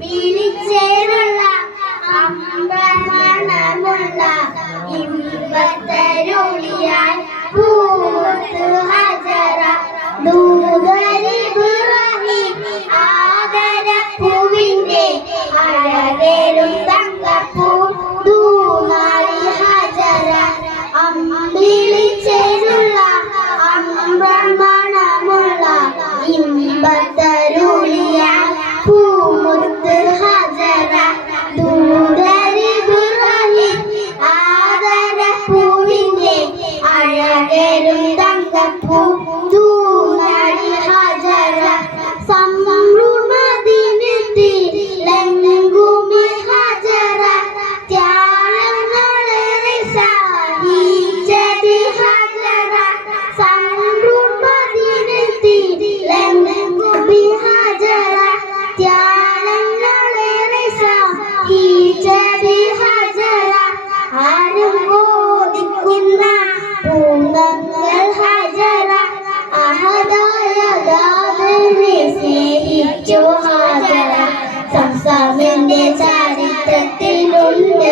വിളിച്ചേരുള്ള അമ്പമണമുള്ള ഇമ്പത്തരുളിയാൽ പൂത്ത് ഹജറ ദൂതരിബ്രാഹിം ആദരപ്പൂവിന്റെ അഴകേറും തങ്കപ്പൂ ദൂനാളി ഹജറ വിളിച്ചേരുള്ള അമ്പമണമുള്ള ഇമ്പത്തരുളിയാൽ പൂമുത്ത് ഹജറ ദൂതരിബ്രാഹിം ആദരപ്പൂവിന്റെ അഴകേറും തങ്കപ്പൂ ദൂനാളി ഹജറ സംഭ്രമദിനത്തിലെങ്ങുമി ഹജറ ത്യാഗങ്ങളേറെ സഹിച്ചത് ഹജറ സംഭ്രമദിനത്തിലെങ്ങുമി ഹജറ ത്യാഗങ്ങളേറെ സഹിച്ചത് ഹജറ ആരും ബോധിക്കുന്ന പൂങ്കങ്ങൾ ഹജറ അഹദായ ദാതനെ സ്നേഹിച്ചു ഹജറ സംസാമിന്റെ ചരിത്രത്തിലുണ്ട്